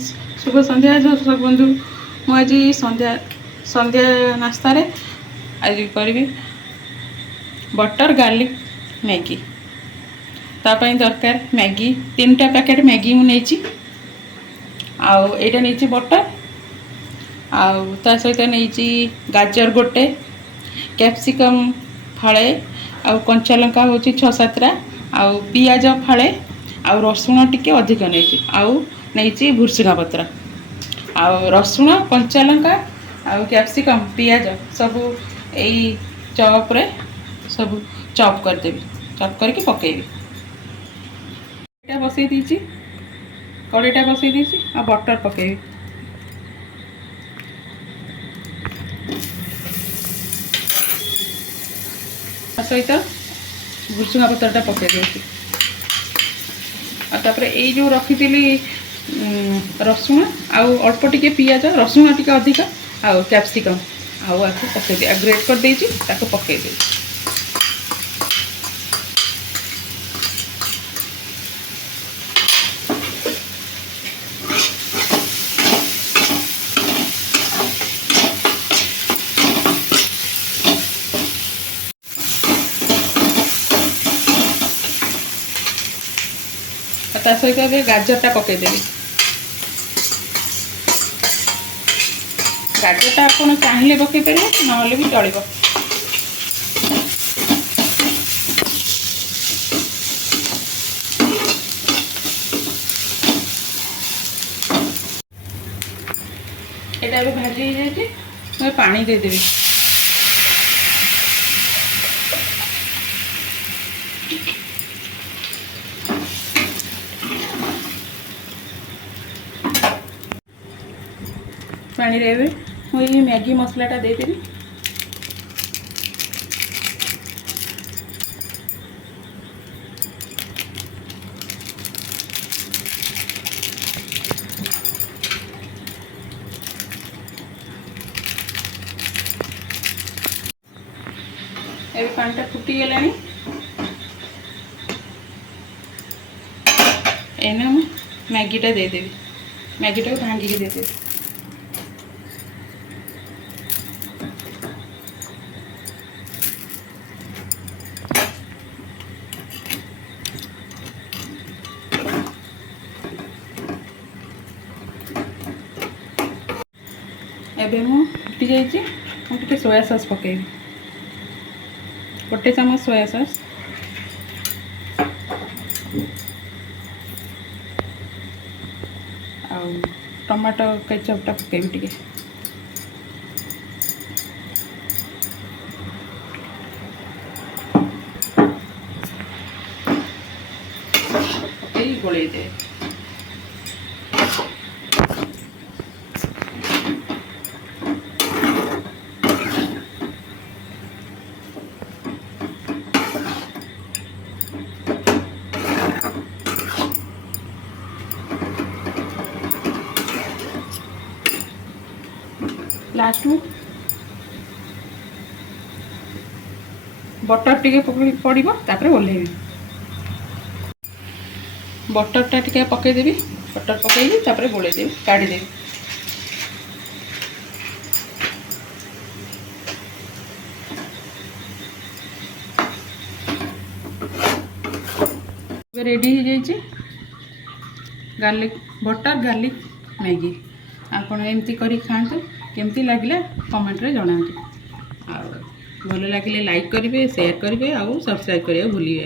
Friends शुभ संध्या दर्शक बंधु मुझे संध्या संध्या नास्तार आज करी बटर गार्लिक मैगी तापाई दरकार मैगी 3टा पैकेट मैगी मुझे आईटा नहीं बटर ता सहित नहीं गाजर गोटे कैप्सिकम फाड़े कंचा लंका हूँ 6-7टा पियाज फाड़े रसुण टिके अधिक नहीं भुर्सुंगा पत्र रसुण कंचा लंका कैप्सिकम पियाज सब यही चॉप रे सब चॉप करदेवी चॉप करके पकेबी बसई दीची कड़ईटा बसई दीची बटर पकेबी सहित भुर्सुंगा पत्रटा पकई देती यही जो रखी रसुण अल्प टिके पियाज रसुण टिके अधिक कैप्सिकम पकई ग्रेट कर देती पकई दे ता सहित गाजरटा पकईदेवी गाजरटा आप चाहिए पकई पारे ना भी चलो यहाँ भाजी हो जाए पानी देदेवी पानी रे मुझे मैगी मसलाटा देदेवी ए पानीटा फुटी गला एना मैगीटा देदेवी मैगीटा को भांगिकी देदेवी एबे मु फुटी जाइए सोया सॉस पकेबी गोटे चम्मच सोया सॉस टमाटो केचपटा पकेबी टिके पकई गोले दे लास्ट में बटर टिके पड़ो तापर ओल्हेबी बटरटा टिके पकईदेवी बटर पकईबी तापर गोलेदेवी काढ़ीदेवी रेडी हो जाइए गार्लिक बटर गार्लिक मैगी आपन एमती करी खातु केमती लगिला कमेंट रे जणातु भल लगे लाइक करेंगे शेयर करेंगे और सब्सक्राइब करने भूलिए।